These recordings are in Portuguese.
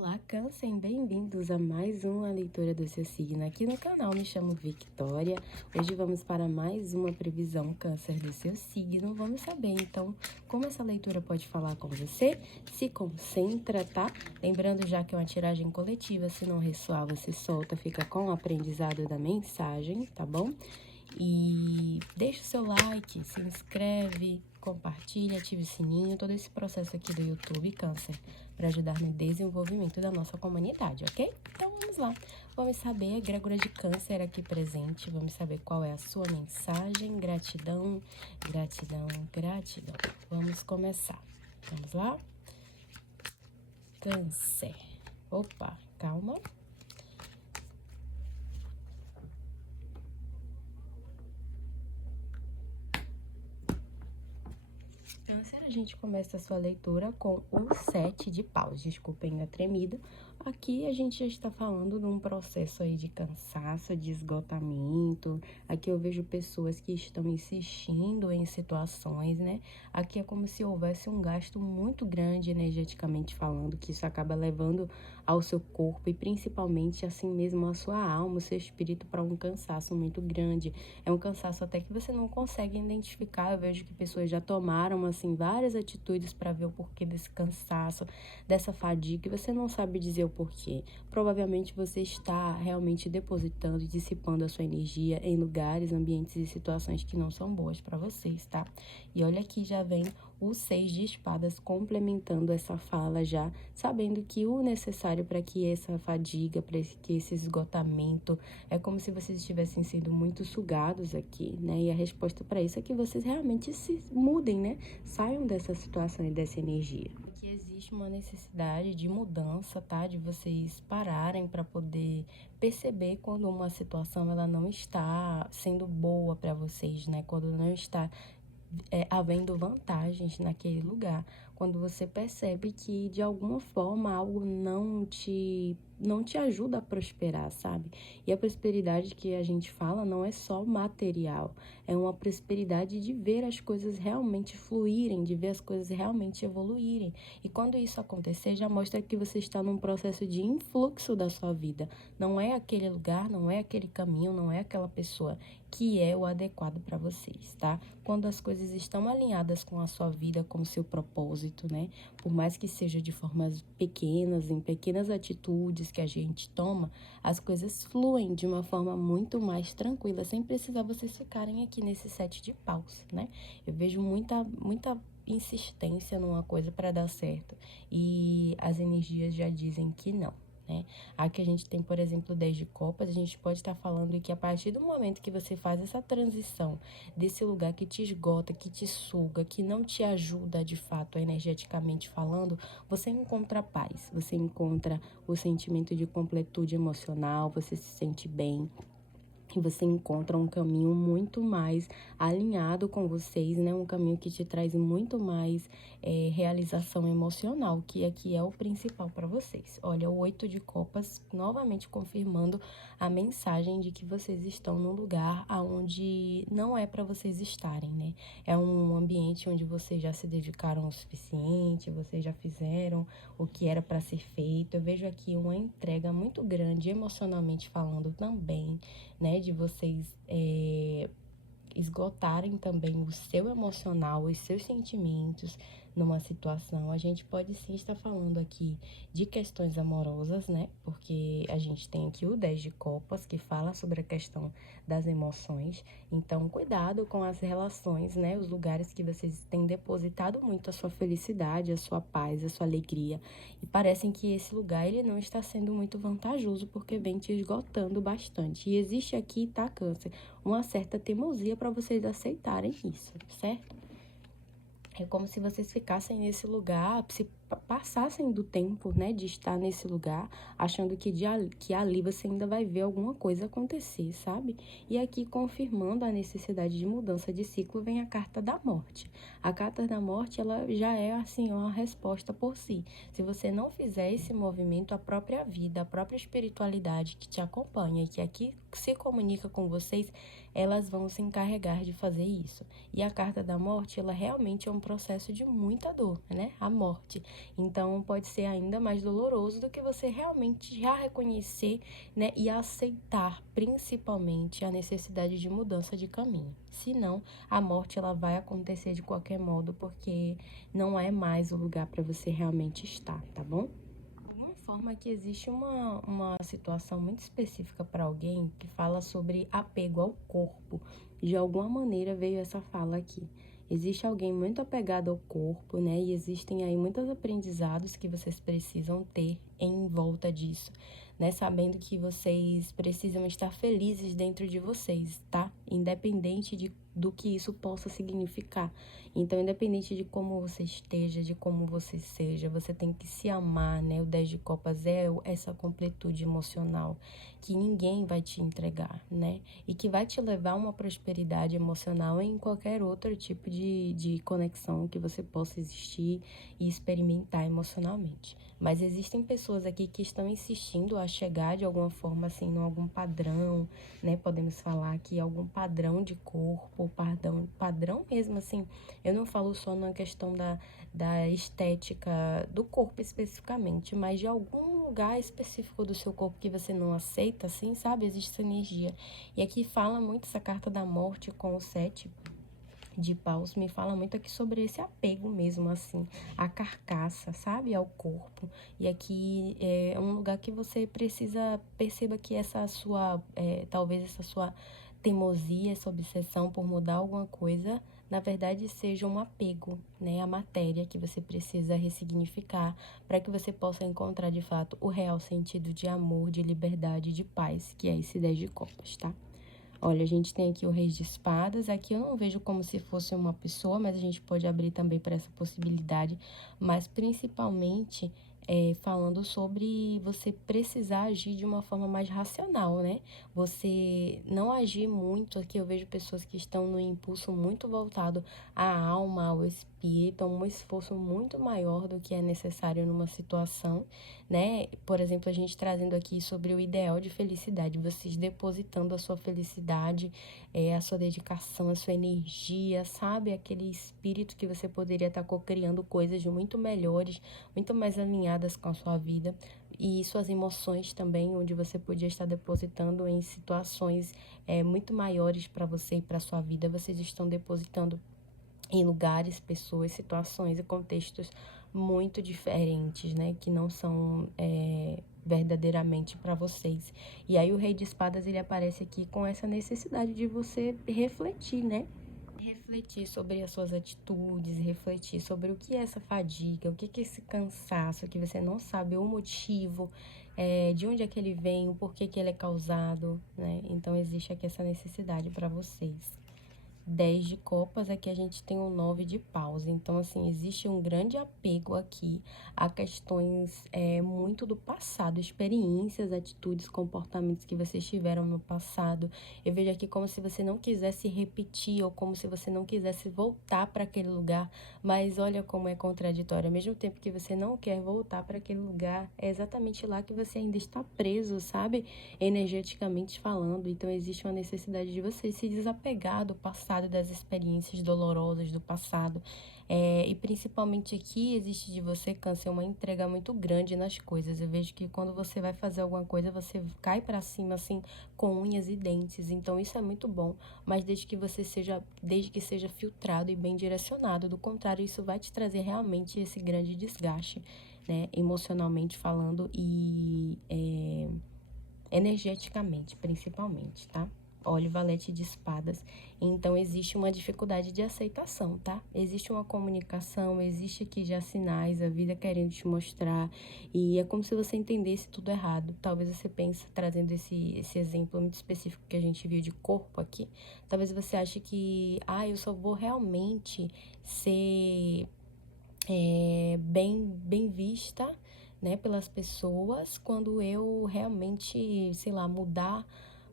Olá, Câncer, bem-vindos a mais uma leitura do seu signo aqui no canal. Me chamo Victoria. Hoje vamos para mais uma previsão Câncer do seu signo. Vamos saber, então, como essa leitura pode falar com você. Se concentra, tá? Lembrando já que é uma tiragem coletiva, se não ressoar, você solta, fica com o aprendizado da mensagem, tá bom? E deixa o seu like, se inscreve, compartilha, ative o sininho, todo esse processo aqui do YouTube, Câncer, para ajudar no desenvolvimento da nossa comunidade, ok? Então vamos lá, vamos saber, a egrégora de Câncer aqui presente, vamos saber qual é a sua mensagem. Gratidão, gratidão, gratidão. Vamos começar, vamos lá? Câncer, opa, calma. Câncer, a gente começa a sua leitura com o 7 de paus. Desculpem a tremida. Aqui a gente já está falando de um processo aí de cansaço, de esgotamento. Aqui eu vejo pessoas que estão insistindo em situações, né? Aqui é como se houvesse um gasto muito grande energeticamente falando, que isso acaba levando ao seu corpo e principalmente assim mesmo a sua alma, o seu espírito para um cansaço muito grande. É um cansaço até que você não consegue identificar. Eu vejo que pessoas já tomaram assim várias atitudes para ver o porquê desse cansaço, dessa fadiga, e você não sabe dizer o porquê. Provavelmente você está realmente depositando e dissipando a sua energia em lugares, ambientes e situações que não são boas para vocês, tá? E olha aqui, já vem o 6 de espadas complementando essa fala já, sabendo que o necessário para que essa fadiga, para que esse esgotamento, é como se vocês estivessem sendo muito sugados aqui, né? E a resposta para isso é que vocês realmente se mudem, né? Saiam dessa situação e dessa energia. Aqui existe uma necessidade de mudança, tá? De vocês pararem para poder perceber quando uma situação ela não está sendo boa para vocês, né? Quando não está havendo vantagens naquele lugar. Quando você percebe que de alguma forma algo não te ajuda a prosperar, sabe? E a prosperidade que a gente fala não é só material, é uma prosperidade de ver as coisas realmente fluírem, de ver as coisas realmente evoluírem. E quando isso acontecer, já mostra que você está num processo de influxo da sua vida. Não é aquele lugar, não é aquele caminho, não é aquela pessoa que é o adequado para vocês, tá? Quando as coisas estão alinhadas com a sua vida, com o seu propósito, né? Por mais que seja de formas pequenas, em pequenas atitudes que a gente toma, as coisas fluem de uma forma muito mais tranquila, sem precisar vocês ficarem aqui nesse 7 de paus, né? Eu vejo muita insistência numa coisa para dar certo e as energias já dizem que não, né? Aqui a gente tem, por exemplo, 10 de copas. A gente pode estar falando que a partir do momento que você faz essa transição desse lugar que te esgota, que te suga, que não te ajuda de fato, energeticamente falando, você encontra paz, você encontra o sentimento de completude emocional, você se sente bem. E você encontra um caminho muito mais alinhado com vocês, né? Um caminho que te traz muito mais realização emocional, que aqui é o principal para vocês. Olha, o 8 de copas novamente confirmando a mensagem de que vocês estão num lugar aonde não é para vocês estarem, né? É um ambiente onde vocês já se dedicaram o suficiente, vocês já fizeram o que era para ser feito. Eu vejo aqui uma entrega muito grande, emocionalmente falando também, né, de vocês esgotarem também o seu emocional, os seus sentimentos numa situação. A gente pode sim estar falando aqui de questões amorosas, né? Porque a gente tem aqui o 10 de copas, que fala sobre a questão das emoções. Então, cuidado com as relações, né? Os lugares que vocês têm depositado muito a sua felicidade, a sua paz, a sua alegria. E parecem que esse lugar, ele não está sendo muito vantajoso, porque vem te esgotando bastante. E existe aqui, tá, Câncer, uma certa teimosia para vocês aceitarem isso, certo? É como se vocês ficassem nesse lugar, se passassem do tempo, né, de estar nesse lugar, achando que ali você ainda vai ver alguma coisa acontecer, sabe? E aqui, confirmando a necessidade de mudança de ciclo, vem a carta da morte. A carta da morte, ela já é, assim, uma resposta por si. Se você não fizer esse movimento, a própria vida, a própria espiritualidade que te acompanha e que aqui se comunica com vocês, elas vão se encarregar de fazer isso. E a carta da morte, ela realmente é um processo de muita dor, né? A morte. Então, pode ser ainda mais doloroso do que você realmente já reconhecer, né, e aceitar, principalmente, a necessidade de mudança de caminho. Senão, a morte ela vai acontecer de qualquer modo, porque não é mais o lugar para você realmente estar, tá bom? De alguma forma que existe uma situação muito específica para alguém que fala sobre apego ao corpo. De alguma maneira veio essa fala aqui. Existe alguém muito apegado ao corpo, né? E existem aí muitos aprendizados que vocês precisam ter em volta disso, né? Sabendo que vocês precisam estar felizes dentro de vocês, tá? Independente do que isso possa significar. Então, independente de como você esteja, de como você seja, você tem que se amar, né? O 10 de copas é essa completude emocional que ninguém vai te entregar, né? E que vai te levar a uma prosperidade emocional em qualquer outro tipo de conexão que você possa existir e experimentar emocionalmente. Mas existem pessoas aqui que estão insistindo a chegar de alguma forma, assim, em algum padrão, né? Podemos falar aqui algum padrão de corpo, padrão mesmo, assim. Eu não falo só na questão da estética do corpo especificamente, mas de algum lugar específico do seu corpo que você não aceita, assim, sabe? Existe essa energia. E aqui fala muito essa carta da morte com o 7 de paus, me fala muito aqui sobre esse apego mesmo, assim, à carcaça, sabe? Ao corpo. E aqui é um lugar que você precisa, perceba que essa sua, talvez essa sua teimosia, essa obsessão por mudar alguma coisa, na verdade seja um apego, né, à matéria que você precisa ressignificar para que você possa encontrar de fato o real sentido de amor, de liberdade, de paz, que é esse 10 de copas, tá? Olha, a gente tem aqui o Rei de Espadas. Aqui eu não vejo como se fosse uma pessoa, mas a gente pode abrir também para essa possibilidade. Mas principalmente falando sobre você precisar agir de uma forma mais racional, né? Você não agir muito. Aqui eu vejo pessoas que estão no impulso muito voltado à alma, ao espírito, a um esforço muito maior do que é necessário numa situação, né? Por exemplo, a gente trazendo aqui sobre o ideal de felicidade, vocês depositando a sua felicidade, a sua dedicação, a sua energia, sabe? Aquele espírito que você poderia estar co-criando coisas muito melhores, muito mais alinhadas com a sua vida. E suas emoções também, onde você podia estar depositando em situações muito maiores para você e para sua vida, vocês estão depositando em lugares, pessoas, situações e contextos muito diferentes, né? Que não são verdadeiramente para vocês. E aí o Rei de Espadas, ele aparece aqui com essa necessidade de você refletir, né? Refletir sobre as suas atitudes, refletir sobre o que é essa fadiga, o que é esse cansaço, que você não sabe o motivo, de onde é que ele vem, o porquê que ele é causado, né? Então existe aqui essa necessidade para vocês. 10 de copas, aqui a gente tem o 9 de paus. Então, assim, existe um grande apego aqui a questões muito do passado, experiências, atitudes, comportamentos que vocês tiveram no passado. Eu vejo aqui como se você não quisesse repetir ou como se você não quisesse voltar para aquele lugar, mas olha como é contraditório. Ao mesmo tempo que você não quer voltar para aquele lugar, é exatamente lá que você ainda está preso, sabe? Energeticamente falando. Então, existe uma necessidade de você se desapegar do passado, das experiências dolorosas do passado. E principalmente aqui existe de você, Câncer, uma entrega muito grande nas coisas. Eu vejo que quando você vai fazer alguma coisa, você cai para cima assim com unhas e dentes. Então isso é muito bom, mas desde que seja filtrado e bem direcionado. Do contrário, isso vai te trazer realmente esse grande desgaste, né, emocionalmente falando e energeticamente, principalmente, tá? Olha o valete de espadas. Então, existe uma dificuldade de aceitação, tá? Existe uma comunicação, existe aqui já sinais, a vida querendo te mostrar. E é como se você entendesse tudo errado. Talvez você pense, trazendo esse exemplo muito específico que a gente viu de corpo aqui. Talvez você ache que, eu só vou realmente ser bem vista, né, pelas pessoas quando eu realmente, sei lá, mudar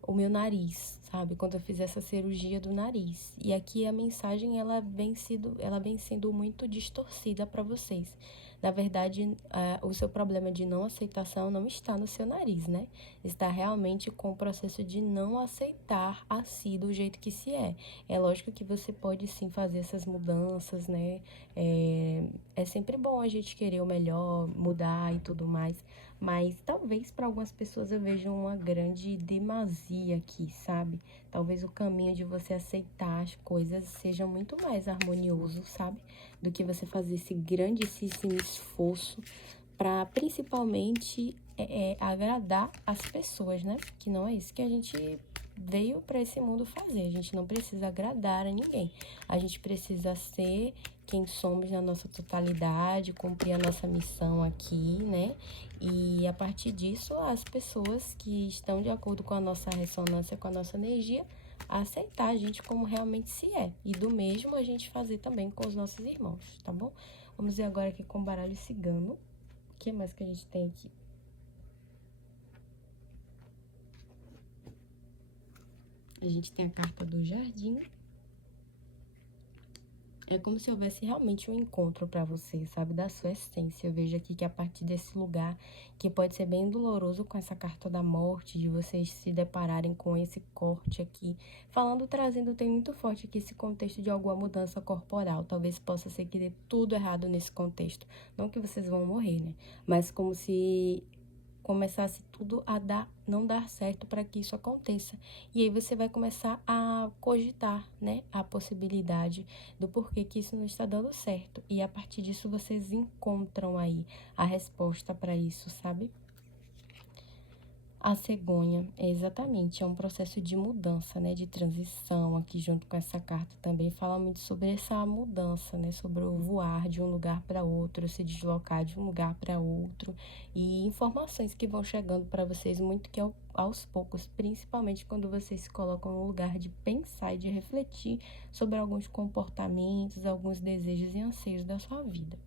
o meu nariz, sabe? Quando eu fizer essa cirurgia do nariz. E aqui a mensagem ela vem sendo muito distorcida para vocês. Na verdade, o seu problema de não aceitação não está no seu nariz, né? Está realmente com o processo de não aceitar a si do jeito que se é. É lógico que você pode sim fazer essas mudanças, né? É sempre bom a gente querer o melhor, mudar e tudo mais, mas talvez para algumas pessoas eu vejo uma grande demasia aqui, sabe? Talvez o caminho de você aceitar as coisas seja muito mais harmonioso, sabe? Do que você fazer esse grandíssimo esforço para principalmente agradar as pessoas, né? Que não é isso que a gente veio para esse mundo fazer. A gente não precisa agradar a ninguém. A gente precisa ser quem somos na nossa totalidade, cumprir a nossa missão aqui, né? E a partir disso, as pessoas que estão de acordo com a nossa ressonância, com a nossa energia, aceitar a gente como realmente se é. E do mesmo a gente fazer também com os nossos irmãos, tá bom? Vamos ver agora aqui com o baralho cigano. O que mais que a gente tem aqui? A gente tem a carta do jardim. É como se houvesse realmente um encontro para você, sabe? Da sua essência. Eu vejo aqui que a partir desse lugar, que pode ser bem doloroso com essa carta da morte, de vocês se depararem com esse corte aqui. Falando, trazendo, tem muito forte aqui esse contexto de alguma mudança corporal. Talvez possa ser que dê tudo errado nesse contexto. Não que vocês vão morrer, né? Mas como se começasse tudo a não dar certo para que isso aconteça. E aí você vai começar a cogitar, né, a possibilidade do porquê que isso não está dando certo. E a partir disso vocês encontram aí a resposta para isso, sabe? A cegonha, exatamente, é um processo de mudança, né, de transição. Aqui junto com essa carta também fala muito sobre essa mudança, né, sobre o voar de um lugar para outro, se deslocar de um lugar para outro, e informações que vão chegando para vocês muito que aos poucos, principalmente quando vocês se colocam no lugar de pensar e de refletir sobre alguns comportamentos, alguns desejos e anseios da sua vida.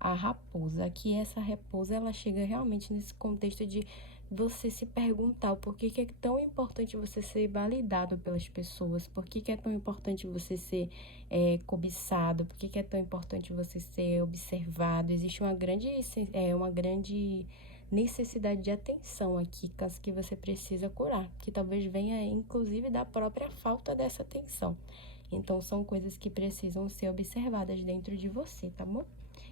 A raposa, aqui essa raposa ela chega realmente nesse contexto de você se perguntar o porquê que é tão importante você ser validado pelas pessoas, por que é tão importante você ser cobiçado, por que é tão importante você ser observado. Existe uma grande necessidade de atenção aqui, caso que você precisa curar, que talvez venha inclusive da própria falta dessa atenção. Então, são coisas que precisam ser observadas dentro de você, tá bom?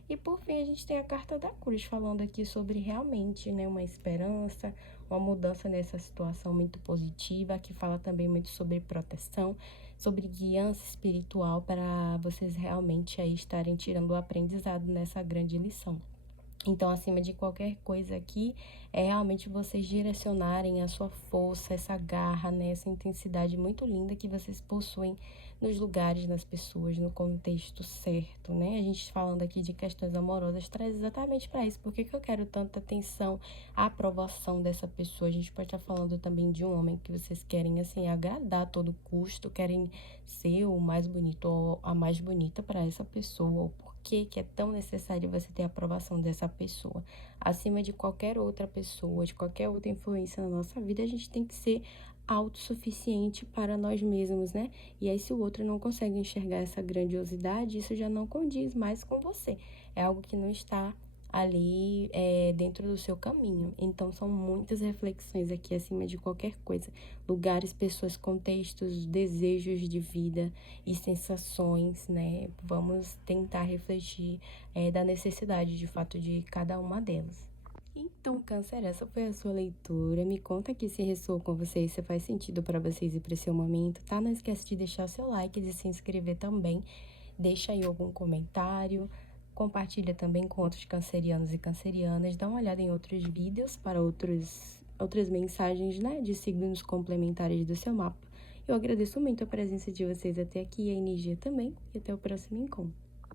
E por fim, a gente tem a carta da cruz falando aqui sobre realmente, né, uma esperança, uma mudança nessa situação muito positiva, que fala também muito sobre proteção, sobre guiança espiritual para vocês realmente aí estarem tirando o aprendizado nessa grande lição. Então, acima de qualquer coisa aqui, é realmente vocês direcionarem a sua força, essa garra, né, essa intensidade muito linda que vocês possuem nos lugares, nas pessoas, no contexto certo, né? A gente falando aqui de questões amorosas traz exatamente para isso. Por que que eu quero tanta atenção, a aprovação dessa pessoa? A gente pode estar falando também de um homem que vocês querem, assim, agradar a todo custo, querem ser o mais bonito ou a mais bonita para essa pessoa, que é tão necessário você ter a aprovação dessa pessoa. Acima de qualquer outra pessoa, de qualquer outra influência na nossa vida, a gente tem que ser autossuficiente para nós mesmos, né? E aí, se o outro não consegue enxergar essa grandiosidade, isso já não condiz mais com você. É algo que não está ali dentro do seu caminho. Então, são muitas reflexões aqui acima de qualquer coisa. Lugares, pessoas, contextos, desejos de vida e sensações, né? Vamos tentar refletir da necessidade, de fato, de cada uma delas. Então, Câncer, essa foi a sua leitura. Me conta aqui se ressoou com vocês, se faz sentido para vocês e para esse momento, tá? Não esquece de deixar seu like e de se inscrever também. Deixa aí algum comentário. Compartilha também com outros cancerianos e cancerianas. Dá uma olhada em outros vídeos para outras mensagens, né, de signos complementares do seu mapa. Eu agradeço muito a presença de vocês até aqui e a energia também. E até o próximo encontro.